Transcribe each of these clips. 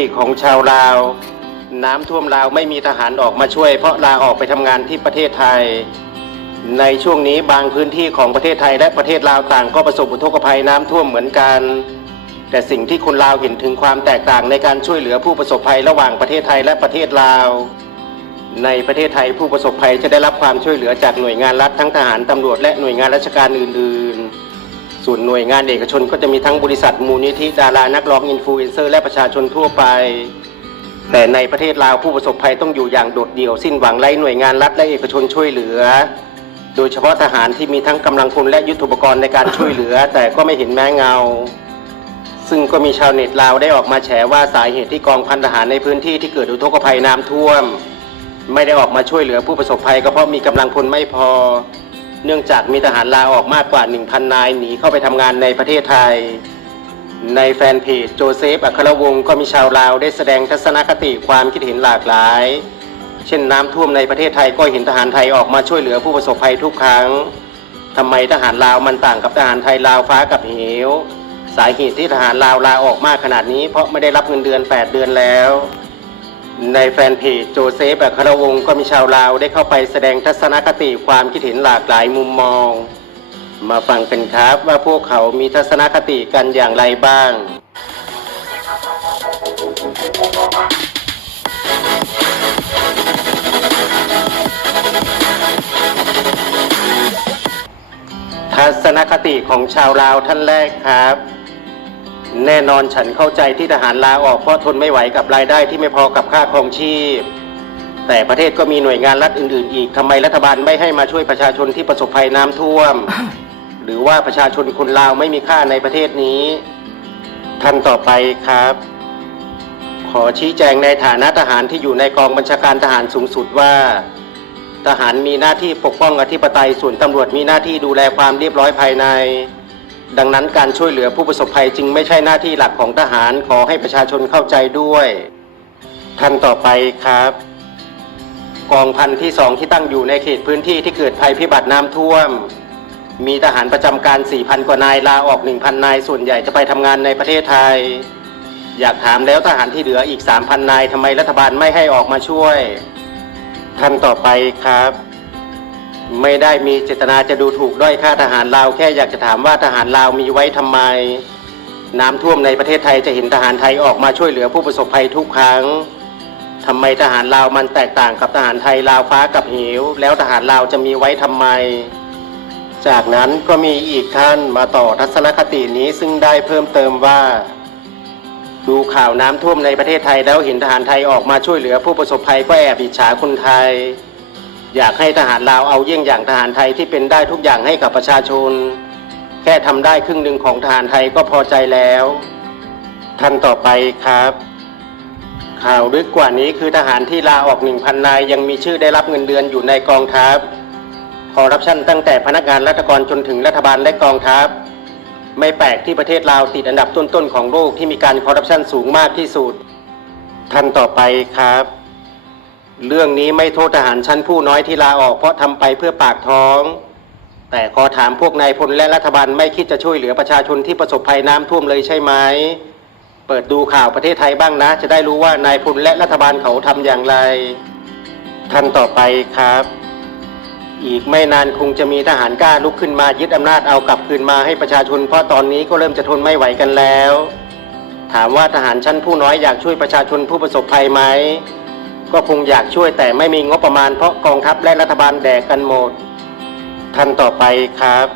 ติของชาวลาว น้ำท่วมลาวไม่มีทหารออกมาช่วย เพราะลาออกไปทำงานที่ประเทศไทย ในช่วงนี้บางพื้นที่ของประเทศไทยและประเทศลาวต่างก็ประสบอุทกภัยน้ำท่วมเหมือนกัน แต่สิ่งที่คนลาวเห็นถึงความแตกต่างในการช่วยเหลือผู้ประสบภัยระหว่างประเทศไทยและประเทศลาว ในประเทศไทยผู้ประสบภัยจะได้รับความช่วยเหลือจากหน่วยงานรัฐทั้งทหารตำรวจและหน่วยงานราชการอื่น ๆ ส่วนหน่วยงานเอกชนก็จะมีทั้งบริษัทมูลนิธิดารานักร้องอินฟลูเอนเซอร์และประชาชนทั่วไป แต่ในประเทศลาวผู้ประสบภัยต้องอยู่อย่างโดดเดี่ยวสิ้นหวังไร้หน่วยงานรัฐและเอกชนช่วยเหลือ โดยเฉพาะทหารที่มีทั้งกำลังพลและยุทโธปกรณ์ในการช่วยเหลือ แต่ก็ไม่เห็นแม้เงา ซึ่งก็มีชาวเน็ตลาวได้ออกมาแฉว่าสาเหตุที่กองพันทหารในพื้นที่ที่เกิดอุทกภัยน้ำท่วม ไม่ได้ออกมาช่วยเหลือผู้ประสบภัยก็เพราะมีกำลังพลไม่พอ เนื่องจากมีทหารลาออกมากกว่า 1,000 นายหนีเข้าไปทำงานในประเทศไทย ในแฟนเพจโจเซฟอัครวงศ์ก็มีชาวลาวได้แสดงทัศนคติความคิดเห็นหลากหลาย เช่นน้ำท่วมในประเทศไทยก็เห็นทหารไทยออกมาช่วยเหลือผู้ประสบภัยทุกครั้งทำไมทหารลาวมันต่างกับทหารไทยลาวฟ้ากับเหว สาเหตุที่ทหารลาวลาออกมากขนาดนี้ เพราะไม่ได้รับเงินเดือน 8 เดือนแล้ว ในแฟนเพจโจเซฟอัครวงศ์ก็มีชาวลาวได้เข้าไปแสดงทัศนคติความคิดเห็นหลากหลายมุมมอง มาฟังกันครับว่าพวกเขามีทัศนคติกันอย่างไรบ้าง ทัศนคติของชาวลาวท่านแรกครับ แน่นอนฉันเข้าใจที่ทหารลาออกเพราะทนไม่ไหวกับรายได้ที่ไม่พอกับค่าครองชีพ แต่ประเทศก็มีหน่วยงานรัฐอื่น ๆ อีกทำไมรัฐบาลไม่ให้มาช่วยประชาชนที่ประสบภัยน้ำท่วม หรือว่าประชาชนคนลาวไม่มีค่าในประเทศนี้ท่านต่อไปครับ ขอชี้แจงในฐานะทหารที่อยู่ในกองบัญชาการทหารสูงสุดว่า ทหารมีหน้าที่ปกป้องอธิปไตยส่วนตำรวจมีหน้าที่ดูแลความเรียบร้อยภายใน ดังนั้นการช่วยเหลือผู้ประสบภัยจึงไม่ใช่หน้าที่หลักของทหารขอให้ประชาชนเข้าใจด้วยท่านต่อไปครับ กองพันที่สองที่ตั้งอยู่ในเขตพื้นที่ที่เกิดภัยพิบัติน้ำท่วม มีทหารประจำการ 4,000 กว่านายลาออก 1,000 นาย ส่วนใหญ่จะไปทำงานในประเทศไทย อยากถามแล้วทหารที่เหลืออีก 3,000 นายทำไมรัฐบาลไม่ให้ออกมาช่วยท่านต่อไปครับ ไม่ได้มีเจตนาจะดูถูกด้อยค่าทหารลาว แค่อยากจะถามว่าทหารลาวมีไว้ทำไม น้ำท่วมในประเทศไทยจะเห็นทหารไทยออกมาช่วยเหลือผู้ประสบภัยทุกครั้งทำไมทหารลาวมันแตกต่างกับทหารไทยลาวฟ้ากับเหวแล้วทหารลาวจะมีไว้ทำไม จากนั้นก็มีอีกท่านมาต่อทัศนคตินี้ซึ่งได้เพิ่มเติมว่า ดูข่าวน้ำท่วมในประเทศไทยแล้วเห็นทหารไทยออกมาช่วยเหลือผู้ประสบภัยก็แอบอิจฉาคนไทย อยากให้ทหารลาวเอาเยี่ยงอย่างทหารไทยที่เป็นได้ทุกอย่างให้กับประชาชน แค่ทำได้ครึ่งหนึ่งของทหารไทยก็พอใจแล้วท่านต่อไปครับ ข่าวลึกกว่านี้คือทหารที่ลาออกหนึ่งพันนายยังมีชื่อได้รับเงินเดือนอยู่ในกองทัพคอร์รัปชันตั้งแต่พนักงานรัฐกรจนถึงรัฐบาลและกองทัพไม่แปลกที่ประเทศลาวติดอันดับต้นๆของโลกที่มีการคอร์รัปชันสูงมากที่สุดท่านต่อไปครับ เรื่องนี้ไม่โทษทหารชั้นผู้น้อยที่ลาออกเพราะทำไปเพื่อปากท้อง แต่ขอถามพวกนายพลและรัฐบาลไม่คิดจะช่วยเหลือประชาชนที่ประสบภัยน้ำท่วมเลยใช่ไหมเปิดดูข่าวประเทศไทยบ้างนะ จะได้รู้ว่านายพลและรัฐบาลเขาทำอย่างไรท่านต่อไปครับ อีกไม่นานคงจะมีทหารกล้าลุกขึ้นมายึดอำนาจเอากลับคืนมาให้ประชาชนเพราะตอนนี้ก็เริ่มจะทนไม่ไหวกันแล้ว ถามว่าทหารชั้นผู้น้อยอยากช่วยประชาชนผู้ประสบภัยไหม ก็คงอยากช่วยแต่ไม่มีงบประมาณเพราะกองทัพและรัฐบาลแดกกันหมดท่านต่อไปครับ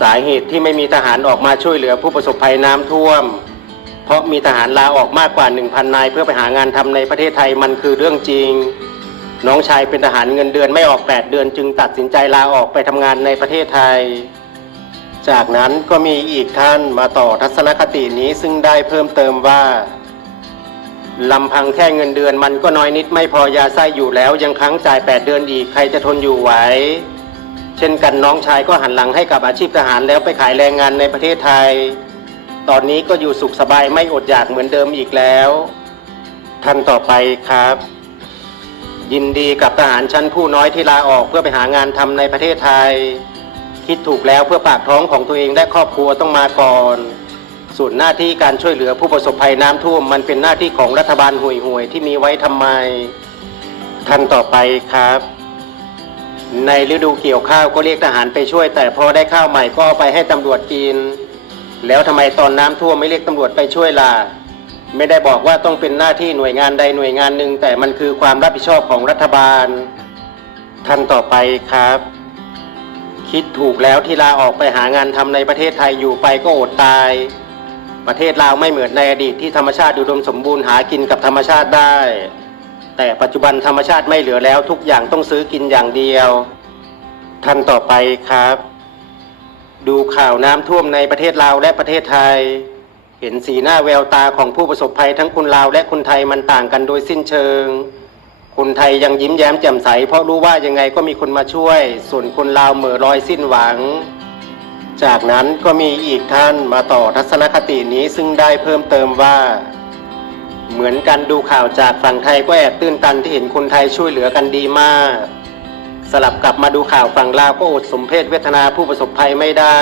สาเหตุที่ไม่มีทหารออกมาช่วยเหลือผู้ประสบภัยน้ำท่วม เพราะมีทหารลาออกมากกว่า 1,000 นาย เพื่อไปหางานทำในประเทศไทยมันคือเรื่องจริง น้องชายเป็นทหารเงินเดือนไม่ออก 8 เดือนจึงตัดสินใจลาออกไปทำงานในประเทศไทย จากนั้นก็มีอีกท่านมาต่อทัศนคตินี้ซึ่งได้เพิ่มเติมว่า ลำพังแค่เงินเดือนมันก็น้อยนิดไม่พอยาไส้อยู่แล้วยังค้างจ่าย 8 เดือนอีกใครจะทนอยู่ไหว เช่นกันน้องชายก็หันหลังให้กับอาชีพทหารแล้วไปขายแรงงานในประเทศไทย ตอนนี้ก็อยู่สุขสบายไม่อดอยากเหมือนเดิมอีกแล้ว ท่านต่อไปครับ ยินดีกับทหารชั้นผู้น้อยที่ลาออกเพื่อไปหางานทำในประเทศไทย คิดถูกแล้วเพื่อปากท้องของตัวเองและครอบครัวต้องมาก่อน ส่วนหน้าที่การช่วยเหลือผู้ประสบภัยน้ำท่วม มันเป็นหน้าที่ของรัฐบาลห่วยๆที่มีไว้ทำไมท่านต่อไปครับ ในฤดูเกี่ยวข้าวก็เรียกทหารไปช่วย แต่พอได้ข้าวใหม่ก็เอาไปให้ตำรวจกิน แล้วทำไมตอนน้ำท่วมไม่เรียกตำรวจไปช่วยล่ะไม่ได้บอกว่าต้องเป็นหน้าที่หน่วยงานใดหน่วยงานหนึ่งแต่มันคือความรับผิดชอบของรัฐบาลท่านต่อไปครับ คิดถูกแล้วที่ลาออกไปหางานทำในประเทศไทยอยู่ไปก็อดตาย ประเทศลาวไม่เหมือนในอดีตที่ธรรมชาติอุดมสมบูรณ์หากินกับธรรมชาติได้ แต่ปัจจุบันธรรมชาติไม่เหลือแล้วทุกอย่างต้องซื้อกินอย่างเดียวท่านต่อไปครับ ดูข่าวน้ำท่วมในประเทศลาวและประเทศไทย เห็นสีหน้าแววตาของผู้ประสบภัยทั้งคนลาวและคนไทยมันต่างกันโดยสิ้นเชิงคนไทยยังยิ้มแย้มแจ่มใส เพราะรู้ว่ายังไงก็มีคนมาช่วย ส่วนคนลาวเหม่อลอยสิ้นหวัง จากนั้นก็มีอีกท่านมาต่อทัศนคตินี้ซึ่งได้เพิ่มเติมว่า เหมือนกันดูข่าวจากฝั่งไทยก็แอบตื้นตันที่เห็นคนไทยช่วยเหลือกันดีมาก สลับกลับมาดูข่าวฝั่งลาวก็อดสมเพศเวทนาผู้ประสบภัยไม่ได้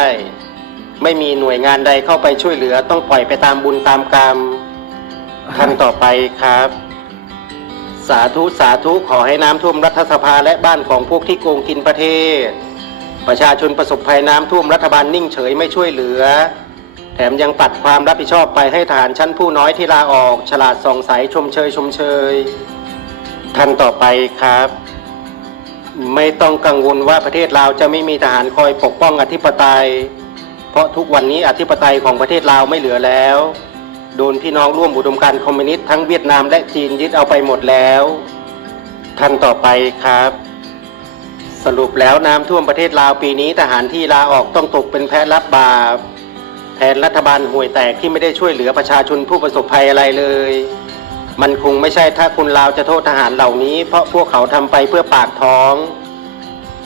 ไม่มีหน่วยงานใดเข้าไปช่วยเหลือต้องปล่อยไปตามบุญตามกรรมท่านต่อไปครับ สาธุสาธุขอให้น้ำท่วมรัฐสภาและบ้านของพวกที่โกงกินประเทศ ประชาชนประสบภัยน้ำท่วมรัฐบาลนิ่งเฉยไม่ช่วยเหลือ แถมยังปัดความรับผิดชอบไปให้ทหารชั้นผู้น้อยที่ลาออก ฉลาดส่องใสชมเชยชมเชยท่านต่อไปครับ ไม่ต้องกังวลว่าประเทศลาวจะไม่มีทหารคอยปกป้องอธิปไตย เพราะทุกวันนี้อธิปไตยของประเทศลาวไม่เหลือแล้ว โดนพี่น้องร่วมอุดมการคอมมิวนิสต์ทั้งเวียดนามและจีนยึดเอาไปหมดแล้ว ท่านต่อไปครับ สรุปแล้วน้ำท่วมประเทศลาวปีนี้ทหารที่ลาออกต้องตกเป็นแพ้รับบาปแทนรัฐบาลห่วยแตกที่ไม่ได้ช่วยเหลือประชาชนผู้ประสบภัยอะไรเลย มันคงไม่ใช่ถ้าคุณลาวจะโทษทหารเหล่านี้ เพราะพวกเขาทำไปเพื่อปากท้อง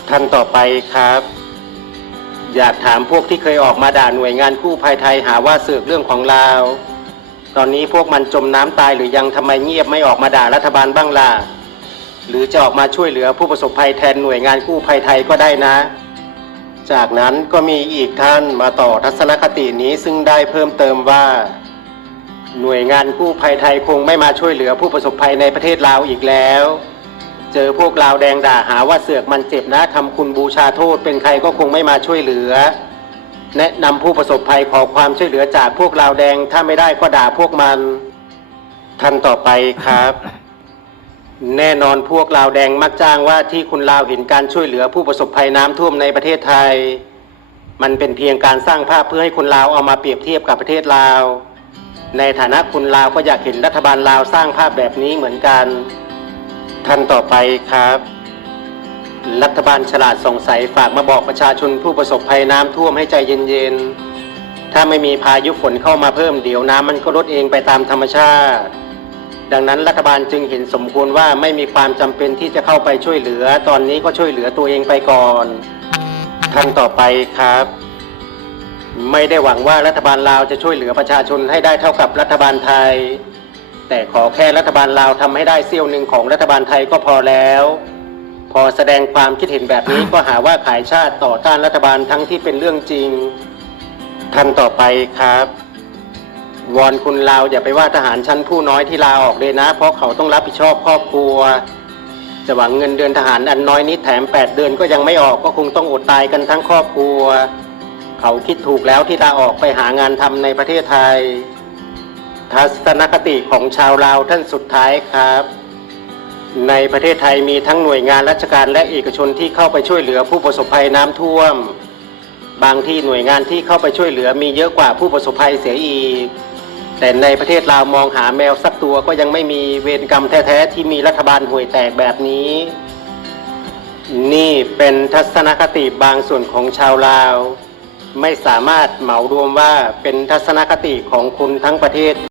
ท่านต่อไปครับ อยากถามพวกที่เคยออกมาด่าหน่วยงานกู้ภัยไทยหาว่าเสือกเรื่องของลาว ตอนนี้พวกมันจมน้ำตายหรือยังทำไมเงียบไม่ออกมาด่ารัฐบาลบ้างล่ะ หรือจะออกมาช่วยเหลือผู้ประสบภัยแทนหน่วยงานกู้ภัยไทยก็ได้นะ จากนั้นก็มีอีกท่านมาต่อทัศนคตินี้ซึ่งได้เพิ่มเติมว่า หน่วยงานกู้ภัยไทยคงไม่มาช่วยเหลือผู้ประสบภัยในประเทศลาวอีกแล้ว เจอพวกลาวแดงด่าหาว่าเสือกมันเจ็บนะทำคุณบูชาโทษเป็นใครก็คงไม่มาช่วยเหลือ แนะนำผู้ประสบภัยขอความช่วยเหลือจากพวกลาวแดงถ้าไม่ได้ก็ด่าพวกมันท่านต่อไปครับ แน่นอนพวกลาวแดงมักจ้างว่าที่คุณลาวเห็นการช่วยเหลือผู้ประสบภัยน้ำท่วมในประเทศไทย มันเป็นเพียงการสร้างภาพเพื่อให้คนลาวเอามาเปรียบเทียบกับประเทศลาว ในฐานะคุณลาวก็อยากเห็นรัฐบาลลาวสร้างภาพแบบนี้เหมือนกันท่านต่อไปครับ รัฐบาลฉลาดสงสัยฝากมาบอกประชาชนผู้ประสบภัยน้ำท่วมให้ใจเย็นๆถ้าไม่มีพายุฝนเข้ามาเพิ่มเดี๋ยวน้ำมันก็ลดเองไปตามธรรมชาติ ดังนั้นรัฐบาลจึงเห็นสมควรว่าไม่มีความจำเป็นที่จะเข้าไปช่วยเหลือ ตอนนี้ก็ช่วยเหลือตัวเองไปก่อนท่านต่อไปครับ ไม่ได้หวังว่ารัฐบาลลาวจะช่วยเหลือประชาชนให้ได้เท่ากับรัฐบาลไทย แต่ขอแค่รัฐบาลลาวทำให้ได้เสี้ยวหนึ่งของรัฐบาลไทยก็พอแล้ว พอแสดงความคิดเห็นแบบนี้ก็หาว่าขายชาติต่อต้านรัฐบาลทั้งที่เป็นเรื่องจริงท่านต่อไปครับ วอนคุณลาวอย่าไปว่าทหารชั้นผู้น้อยที่ลาออกเลยนะ เพราะเขาต้องรับผิดชอบครอบครัวจะหวังเงินเดือนทหารอันน้อยนิดแถม 8 เดือนก็ยังไม่ออกก็คงต้องอดตายกันทั้งครอบครัว เขาคิดถูกแล้วที่ลาออกไปหางานทำในประเทศไทย ทัศนคติของชาวลาวท่านสุดท้ายครับ ในประเทศไทยมีทั้งหน่วยงานราชการและเอกชนที่เข้าไปช่วยเหลือผู้ประสบภัยน้ำท่วม บางที่หน่วยงานที่เข้าไปช่วยเหลือมีเยอะกว่าผู้ประสบภัยเสียอีก แต่ในประเทศลาวมองหาแมวสักตัวก็ยังไม่มีเวรกรรมแท้ๆที่มีรัฐบาลห่วยแตกแบบนี้ นี่เป็นทัศนคติบางส่วนของชาวลาว ไม่สามารถเหมารวมว่าเป็นทัศนคติของคนทั้งประเทศ